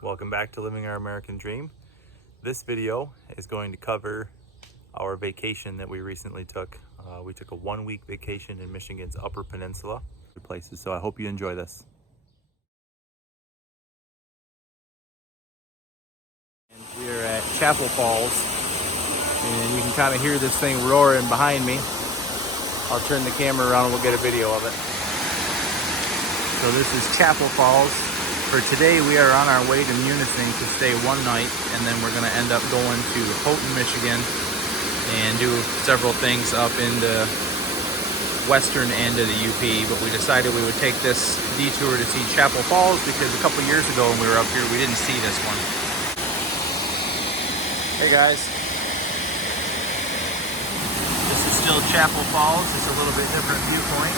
Welcome back to Living Our American Dream. This video is going to cover our vacation that we recently took. We took a 1-week vacation in Michigan's Upper Peninsula places, so I hope you enjoy this. And we are at Chapel Falls, and you can kind of hear this thing roaring behind me. I'll turn the camera around and we'll get a video of it. So this is Chapel Falls. For today, we are on our way to Munising to stay one night, and then we're going to end up going to Houghton, Michigan, and do several things up in the western end of the UP. But we decided we would take this detour to see Chapel Falls because a couple years ago when we were up here, we didn't see this one. Hey guys. This is still Chapel Falls, just a little bit different viewpoint.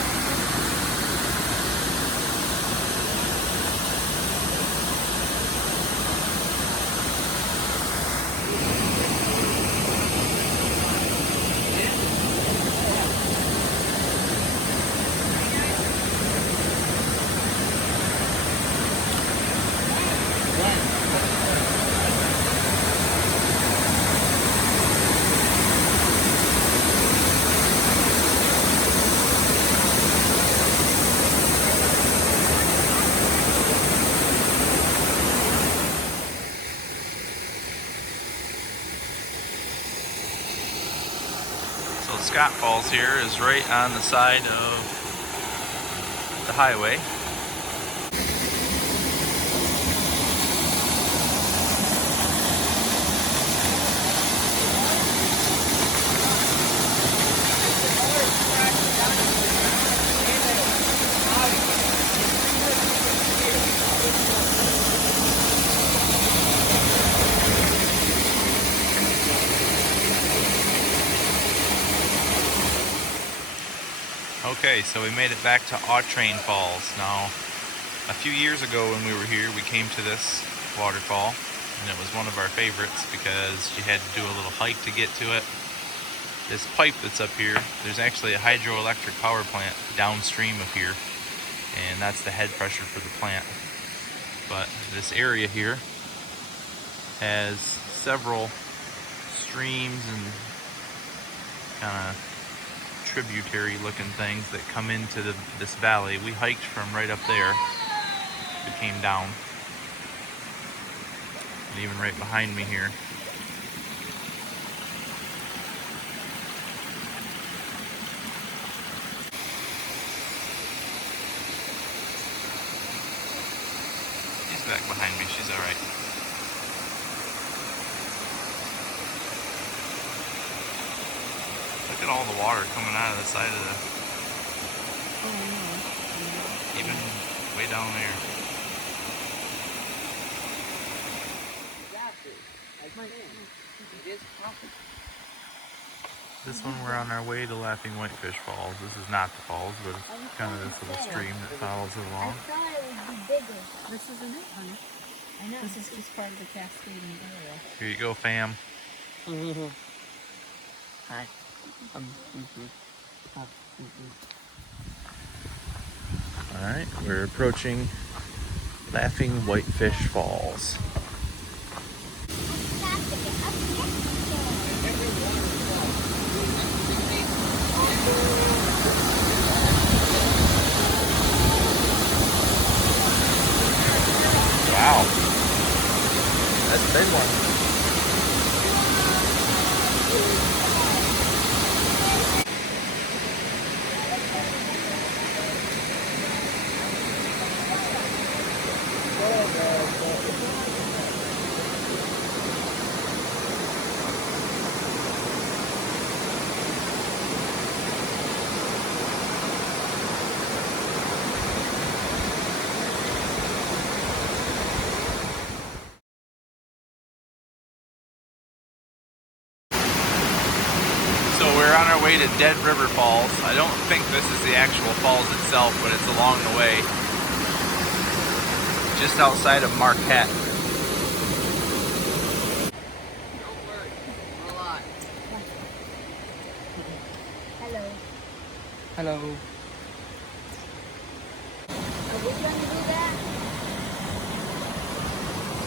So Scott Falls here is right on the side of the highway. Okay, so we made it back to Waterfalls Falls. Now, a few years ago when we were here, we came to this waterfall, and it was one of our favorites because you had to do a little hike to get to it. This pipe that's up here, there's actually a hydroelectric power plant downstream of here, and that's the head pressure for the plant. But this area here has several streams and kind of tributary looking things that come into this valley. We hiked from right up there. We came down. And even right behind me here. She's back behind me. She's alright. Look at all the water coming out of the side of the... even way down there. This one we're on our way to Laughing Whitefish Falls. This is not the falls, but it's kind of this little stream that follows along. I thought it would be bigger. This isn't it, honey. I know. This is just part of the cascading area. Here you go, fam. Hi. Alright, we're approaching Laughing Whitefish Falls. Wow, that's a big one. We're on our way to Dead River Falls. I don't think this is the actual falls itself, but it's along the way. Just outside of Marquette. Hello. Hello. Are we gonna do that?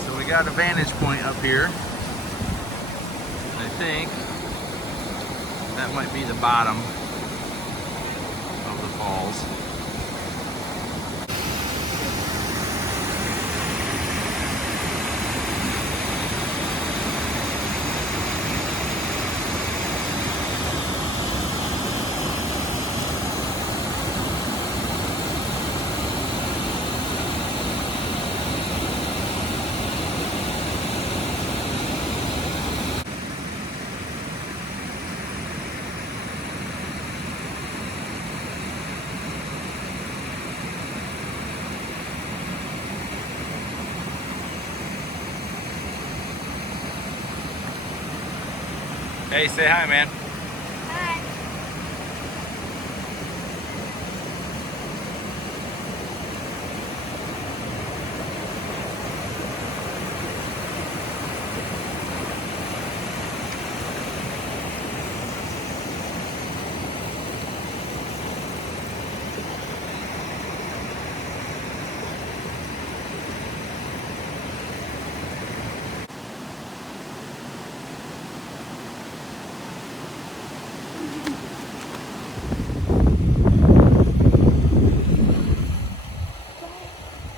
So got a vantage point up here. I think that might be the bottom of the falls. Hey, say hi, man. Hi.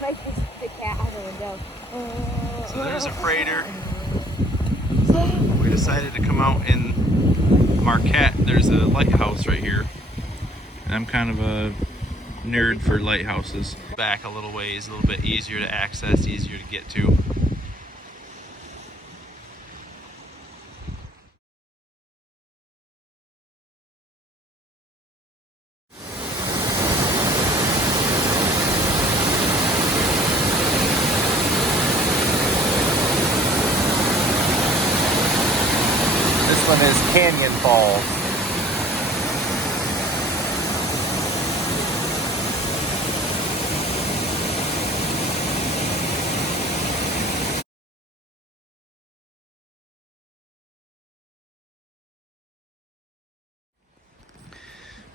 Like the cat out the window. So there's a freighter. We decided to come out in Marquette. There's a lighthouse right here. And I'm kind of a nerd for lighthouses. Back a little ways, a little bit easier to access, easier to get to. This one is Canyon Falls.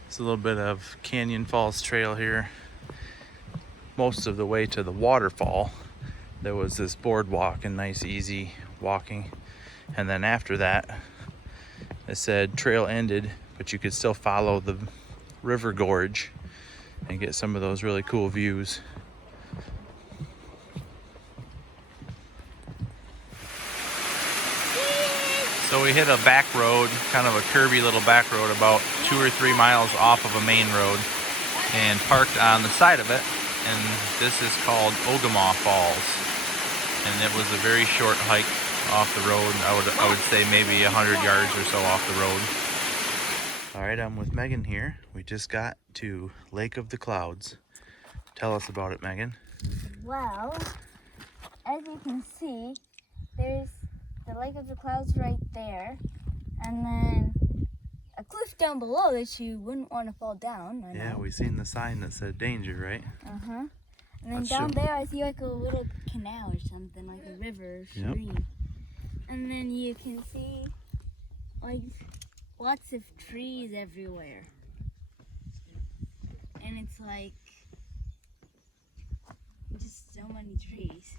It's a little bit of Canyon Falls trail here. Most of the way to the waterfall, there was this boardwalk and nice easy walking. And then after that, it said trail ended, but you could still follow the river gorge and get some of those really cool views. So we hit a back road, kind of a curvy little back road, about 2 or 3 miles off of a main road, and parked on the side of it. And this is called Ogama Falls. And it was a very short hike off the road. I would say maybe 100 yards or so off the road. All right, I'm with Megan here. We just got to Lake of the Clouds. Tell us about it, Megan. Well, as you can see, there's the Lake of the Clouds right there, and then a cliff down below that you wouldn't want to fall down. Yeah, we seen the sign that said danger, right? Uh-huh. And then down there I see like a little canal or something, like a river or stream. And then you can see like lots of trees everywhere. And it's like just so many trees.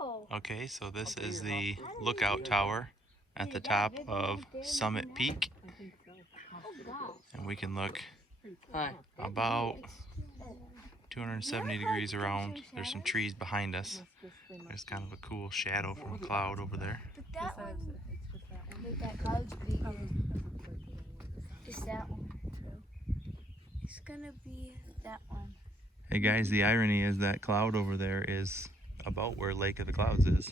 Oh. Okay, so this is the lookout tower at the top of Summit Peak. And we can look about 270 degrees around. There's some trees behind us. There's kind of a cool shadow from a cloud over there. But that one, that cloud's bigger. Just that one. It's gonna be that one. Hey guys, the irony is that cloud over there is about where Lake of the Clouds is.